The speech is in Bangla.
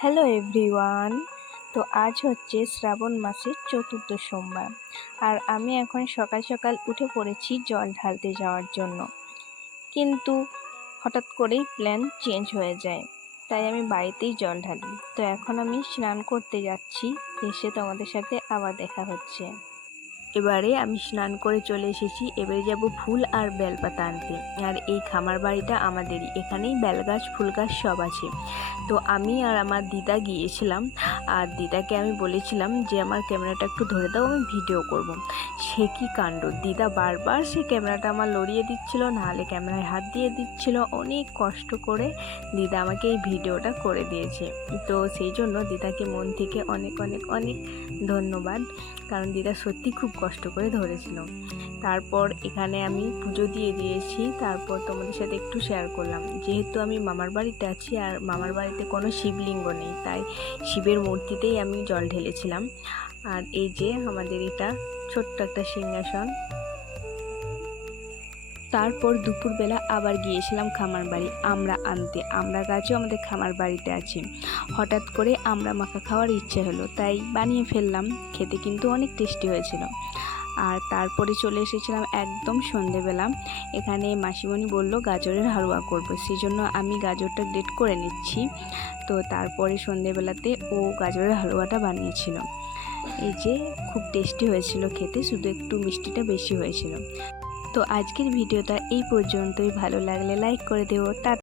Hello everyone. তো আজ হচ্ছে শ্রাবণ মাসের চতুর্থ সোমবার, আর আমি এখন সকাল সকাল উঠে পড়েছি জল ঢালতে যাওয়ার জন্য। কিন্তু হঠাৎ করেই প্ল্যান চেঞ্জ হয়ে যায়, তাই আমি বাড়িতেই জল ঢালি। তো এখন আমি স্নান করতে যাচ্ছি, এসে তোমাদের সাথে আবার দেখা হচ্ছে। এবারে আমি স্নান করে চলে এসেছি, এবারে যাব ফুল আর বেলপাতা আনতে। আর এই খামার বাড়িটা আমাদেরই, এখানেই বেলগাছ ফুল গাছ সব আছে। তো আমি আর আমার দিদা গিয়েছিলাম, আর দিদাকে আমি বলেছিলাম যে আমার ক্যামেরাটা একটু ধরে দাও, আমি ভিডিও করব। সে কি কাণ্ড, দিদা বারবার সে ক্যামেরাটা আমার লড়িয়ে দিচ্ছিল, নাহলে ক্যামেরায় হাত দিয়ে দিচ্ছিল। অনেক কষ্ট করে দিদা আমাকে এই ভিডিওটা করে দিয়েছে। তো সেই জন্য দিদাকে মন থেকে অনেক অনেক অনেক ধন্যবাদ, কারণ দিদা সত্যি খুব কষ্ট করে ধরেছিল। তারপর এখানে আমি পুজো দিয়ে দিয়েছি, তারপর তোমাদের সাথে একটু শেয়ার করলাম। যেহেতু আমি মামার বাড়িতে আছি, আর মামার বাড়িতে কোনো শিবলিঙ্গ নেই, তাই শিবের মূর্তিতেই আমি জল ঢেলেছিলাম। আর এই যে আমাদের এটা ছোট্ট একটা সিংহাসন। তারপর দুপুরবেলা আবার গিয়েছিলাম খামার বাড়ি আমরা আনতে। আমরা গাছও আমাদের খামার বাড়িতে আছে। হঠাৎ করে আমরা মাখা খাওয়ার ইচ্ছে হলো, তাই বানিয়ে ফেললাম। খেতে কিন্তু অনেক টেস্টি হয়েছিল। আর তারপরে চলে এসেছিলাম একদম সন্ধেবেলা। এখানে মাসিমণি বলল গাজরের হালুয়া করবো, সেই জন্য আমি গাজরটা গ্রেট করে নিচ্ছি। তো তারপরে সন্ধেবেলাতে ও গাজরের হালুয়াটা বানিয়েছিল। এই যে খুব টেস্টি হয়েছিল খেতে, শুধু একটু মিষ্টিটা বেশি হয়েছিল। তো আজকের ভিডিওটা এই পর্যন্তই। ভালো লাগলে লাইক করে দেবো।